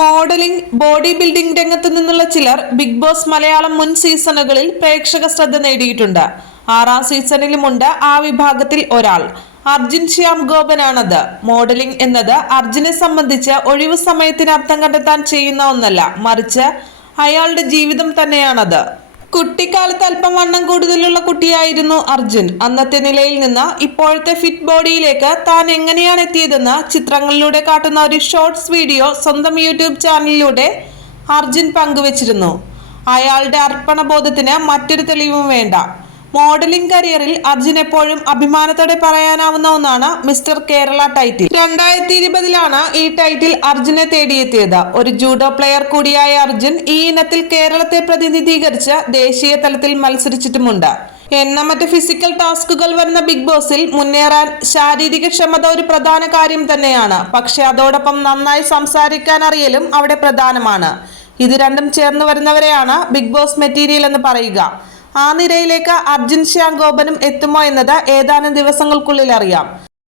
Modelling, body building രംഗത്തു നിന്നുള്ള ചിലർ ബിഗ് ബോസ് മലയാളം മുൻ സീസണുകളിൽ പ്രേക്ഷക ശ്രദ്ധ നേടിയിട്ടുണ്ട്. 6ാം സീസണിലുമുണ്ട് ആ വിഭാഗത്തിൽ ഒരാൾ. അർജുൻ ശ്യാം ഗോപനാണത്. മോഡലിംഗ് എന്നത് അർജുനെ സംബന്ധിച്ച് ഒഴിവു സമയത്തിന് അർത്ഥം കണ്ടെത്താൻ ചെയ്യുന്ന ഒന്നല്ല, മറിച്ച് അയാളുടെ ജീവിതം തന്നെയാണത്. കുട്ടിക്കാലത്ത് അല്പം വണ്ണം കൂടുതലുള്ള കുട്ടിയായിരുന്നു അർജുൻ. അന്നത്തെ നിലയിൽ നിന്ന് ഇപ്പോഴത്തെ ഫിറ്റ് ബോഡിയിലേക്ക് താൻ എങ്ങനെയാണ് എത്തിയതെന്ന് ചിത്രങ്ങളിലൂടെ കാട്ടുന്ന ഒരു ഷോർട്സ് വീഡിയോ സ്വന്തം യൂട്യൂബ് ചാനലിലൂടെ അർജുൻ പങ്കുവച്ചിരുന്നു. അയാളുടെ അർപ്പണബോധത്തിന് മറ്റൊരു തെളിവും വേണ്ട. മോഡലിംഗ് കരിയറിൽ അർജുൻ എപ്പോഴും അഭിമാനത്തോടെ പറയാനാവുന്ന ഒന്നാണ് മിസ്റ്റർ കേരള ടൈറ്റിൽ. 2020-ലാണ് ഈ ടൈറ്റിൽ അർജുനെ തേടിയെത്തിയത്. ഒരു ജൂഡോ പ്ലെയർ കൂടിയായ അർജുൻ ഈ ഇനത്തിൽ കേരളത്തെ പ്രതിനിധീകരിച്ച് ദേശീയ തലത്തിൽ മത്സരിച്ചിട്ടുമുണ്ട്. എണ്ണമറ്റ ഫിസിക്കൽ ടാസ്കുകൾ വരുന്ന ബിഗ് ബോസിൽ മുന്നേറാൻ ശാരീരിക ക്ഷമത ഒരു പ്രധാന കാര്യം തന്നെയാണ്. പക്ഷെ അതോടൊപ്പം നന്നായി സംസാരിക്കാൻ അറിയലും അവിടെ പ്രധാനമാണ്. ഇത് രണ്ടും ചേർന്ന് വരുന്നവരെയാണ് ബിഗ് ബോസ് മെറ്റീരിയൽ എന്ന് പറയുക. ആ നിരയിലേക്ക് അർജുൻ ശ്യാം ഗോപനും എത്തുമോ എന്നത് ഏതാനും ദിവസങ്ങൾക്കുള്ളിൽ അറിയാം.